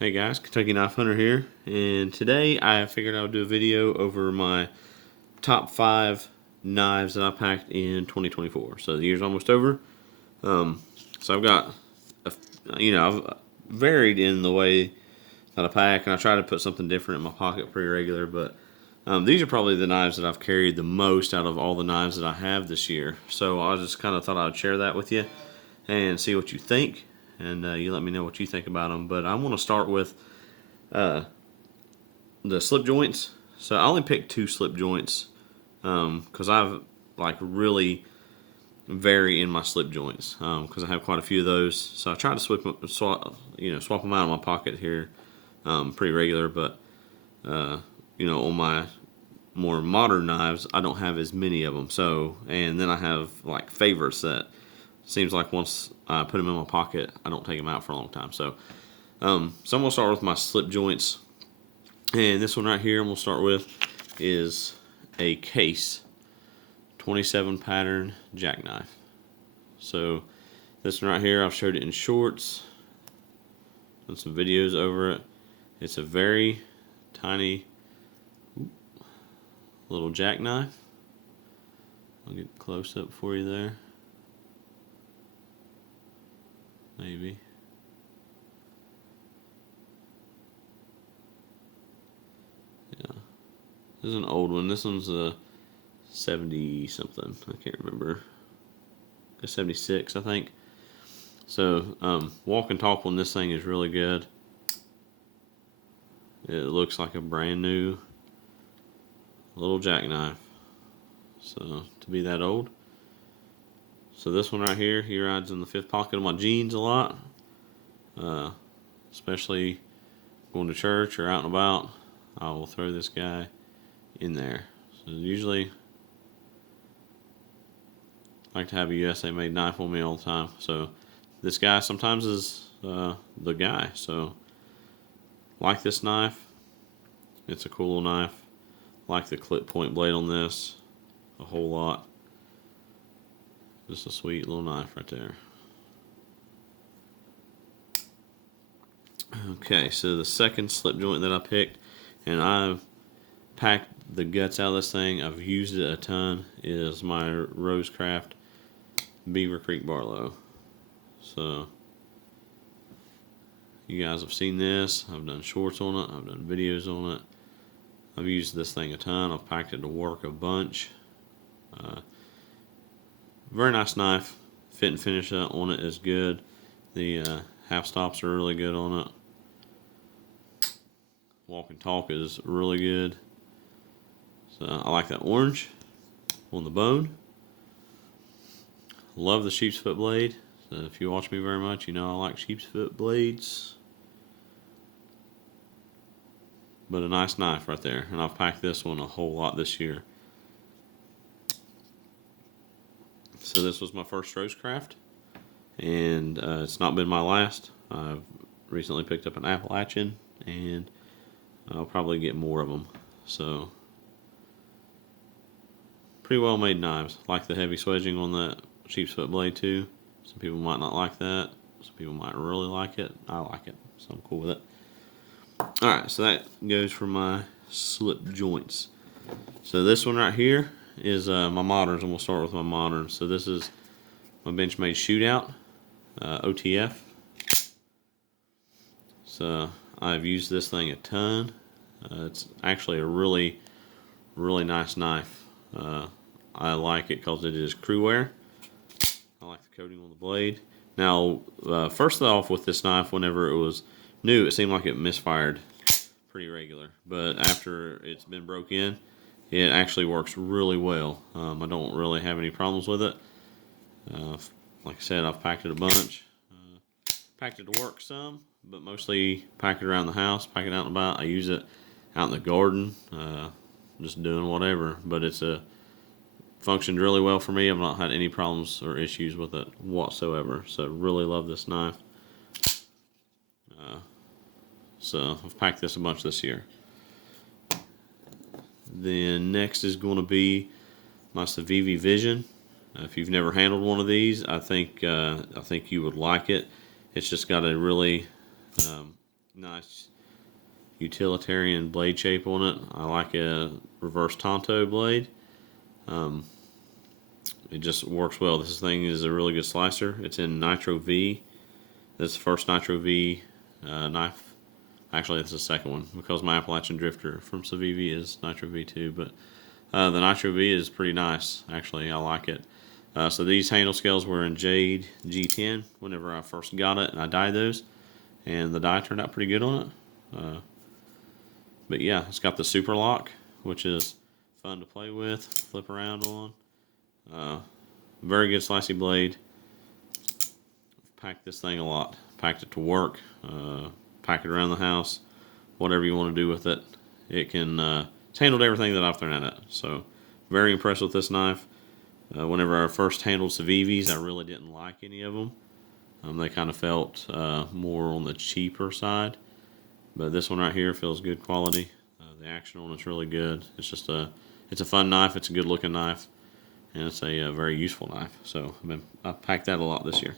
Hey guys, Kentucky Knife Hunter here, and today I figured I would do a video over my top 5 knives that I packed in 2024. So the year's almost over. So I've got, I've varied in the way that I pack, and I try to put something different in my pocket pretty regular, but these are probably the knives that I've carried the most out of all the knives that I have this year. So I just kind of thought I would share that with you and see what you think, and you let me know what you think about them. But I want to start with the slip joints. So I only picked 2 slip joints because I've really vary in my slip joints because I have quite a few of those. So I try to swap them out of my pocket here pretty regular. But on my more modern knives, I don't have as many of them. So, and then I have like favorites that seems like once I put them in my pocket, I don't take them out for a long time. So I'm going to start with my slip joints. And this one right here I'm going to start with is a Case 27 pattern jackknife. So this one right here, I've showed it in shorts, done some videos over it. It's a very tiny little jackknife. I'll get close up for you there. Maybe. Yeah. This is an old one. This one's a 70 something. I can't remember. A 76, I think. So, walk and talk on this thing is really good. It looks like a brand new little jackknife. So, to be that old. So this one right here, he rides in the 5th pocket of my jeans a lot. Especially going to church or out and about, I will throw this guy in there. So usually I like to have a USA made knife on me all the time. So this guy sometimes is the guy. So like this knife, it's a cool little knife. Like the clip point blade on this a whole lot. Just a sweet little knife right there. Okay, so the second slip joint that I picked, and I've packed the guts out of this thing, I've used it a ton, is my Rosecraft Beaver Creek Barlow. So you guys have seen this. I've done shorts on it. I've done videos on it. I've used this thing a ton. I've packed it to work a bunch. Very nice knife. Fit and finish on it is good. The half stops are really good on it. Walk and talk is really good. So I like that orange on the bone. Love the sheep's foot blade. So if you watch me very much, you know I like sheep's foot blades. But a nice knife right there. And I've packed this one a whole lot this year. So this was my first Rosecraft, and it's not been my last. I've recently picked up an Appalachian, and I'll probably get more of them. So pretty well made knives. Like the heavy swedging on that sheep's foot blade too. Some people might not like that. Some people might really like it. I like it, so I'm cool with it. Alright, so that goes for my slip joints. So this one right here is my moderns, and we'll start with my moderns. So this is my Benchmade Shootout, OTF. So I've used this thing a ton. It's actually a really, really nice knife. I like it because it is crew wear. I like the coating on the blade. Now, first off with this knife, whenever it was new, it seemed like it misfired pretty regular. But after it's been broke in, it actually works really well. I don't really have any problems with it. Like I said, I've packed it a bunch. Packed it to work some, but mostly pack it around the house, pack it out and about. I use it out in the garden, just doing whatever. But it's functioned really well for me. I've not had any problems or issues with it whatsoever. So really love this knife. So I've packed this a bunch this year. Then next is going to be my Civivi Vision. If you've never handled one of these, I think you would like it. It's just got a really Nice utilitarian blade shape on it. I like a reverse Tonto blade. It just works well. This thing is a really good slicer. It's in Nitro V. This is the first Nitro V knife. Actually, it's the second one because my Appalachian Drifter from Civivi is Nitro V2. But the Nitro V is pretty nice. Actually, I like it. So these handle scales were in Jade G10 whenever I first got it, and I dyed those. And the dye turned out pretty good on it. But yeah, it's got the super lock, which is fun to play with, flip around on. Very good slicey blade. Packed this thing a lot. Packed it to work. Pack it around the house. Whatever you want to do with it. It can. It's handled everything that I've thrown at it. So very impressed with this knife. Whenever I first handled Civivis, I really didn't like any of them. They kind of felt more on the cheaper side. But this one right here feels good quality. The action on it's really good. It's just it's a fun knife. It's a good looking knife. And it's a very useful knife. So I've packed that a lot this year.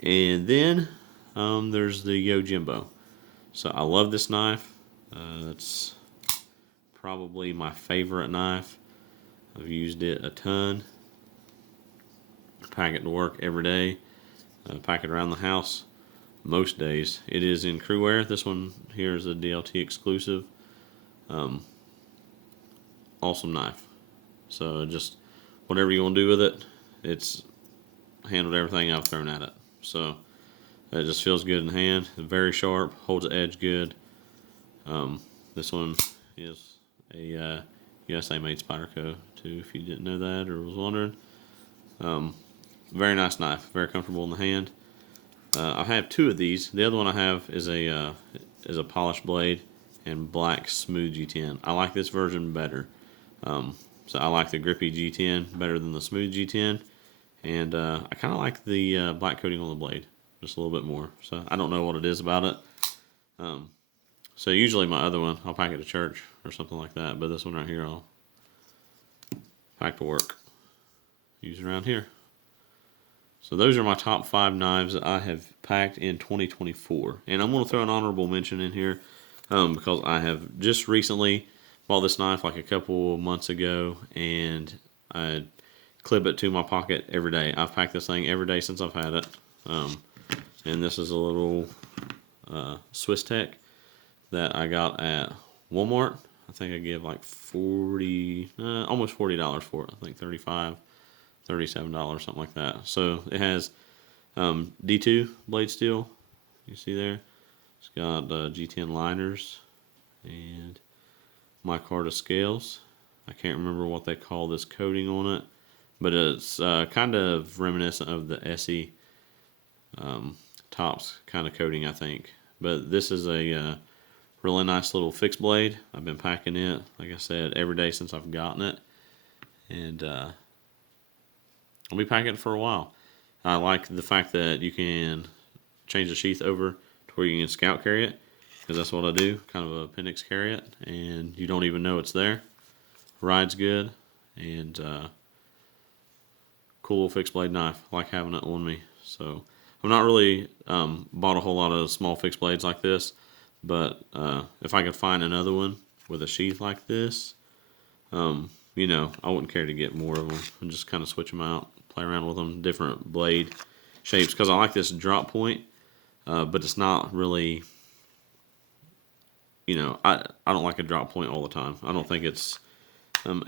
And then there's the Yojimbo. So I love this knife. It's probably my favorite knife. I've used it a ton. Pack it to work every day. Pack it around the house most days. It is in crew wear. This one here is a DLT exclusive. Awesome knife. So just whatever you want to do with it, it's handled everything I've thrown at it. So it just feels good in hand. Very sharp, holds the edge good. This one is a USA made Spyderco too, if you didn't know that or was wondering. Very nice knife, very comfortable in the hand. I have two of these. The other one I have is a polished blade and black smooth G10. I like this version better. So I like the grippy G10 better than the smooth G10, and I kind of like the black coating on the blade just a little bit more. So I don't know what it is about it. So usually my other one, I'll pack it to church or something like that, but this one right here I'll pack to work. Use it around here. So those are my top 5 knives that I have packed in 2024. And I'm going to throw an honorable mention in here because I have just recently bought this knife like a couple months ago, and I clip it to my pocket every day. I've packed this thing every day since I've had it. And this is a little Swiss Tech that I got at Walmart. I think I gave like almost $40 for it. I think $35, $37, something like that. So it has D2 blade steel. You see there? It's got G10 liners and micarta scales. I can't remember what they call this coating on it, but it's kind of reminiscent of the SE tops kind of coating, I think. But this is a really nice little fixed blade. I've been packing it, like I said, every day since I've gotten it, and I'll be packing it for a while. I like the fact that you can change the sheath over to where you can scout carry it, because that's what I do, kind of appendix carry it, and you don't even know it's there. Rides good, and cool little fixed blade knife. I like having it on me. So I've not really bought a whole lot of small fixed blades like this, but if I could find another one with a sheath like this, you know, I wouldn't care to get more of them and just kind of switch them out, play around with them, different blade shapes, because I like this drop point, but it's not really, you know, I don't like a drop point all the time. I don't think it's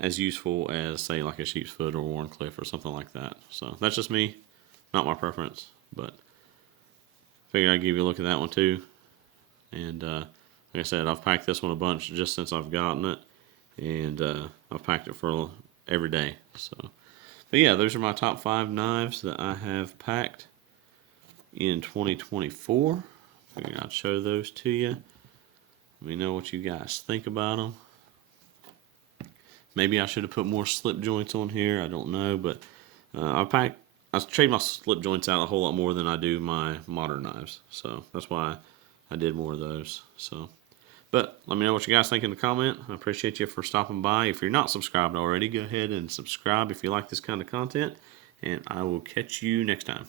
as useful as, say, like a sheep's foot or Warncliffe or something like that. So that's just me, not my preference, but figured I'd give you a look at that one too. And like I said, I've packed this one a bunch just since I've gotten it, and I've packed it for every day. So, but yeah, those are my top 5 knives that I have packed in 2024. Figured I'd show those to you. Let me know what you guys think about them. Maybe I should have put more slip joints on here. I don't know, but I trade my slip joints out a whole lot more than I do my modern knives. So that's why I did more of those. So, but let me know what you guys think in the comment. I appreciate you for stopping by. If you're not subscribed already, go ahead and subscribe if you like this kind of content. And I will catch you next time.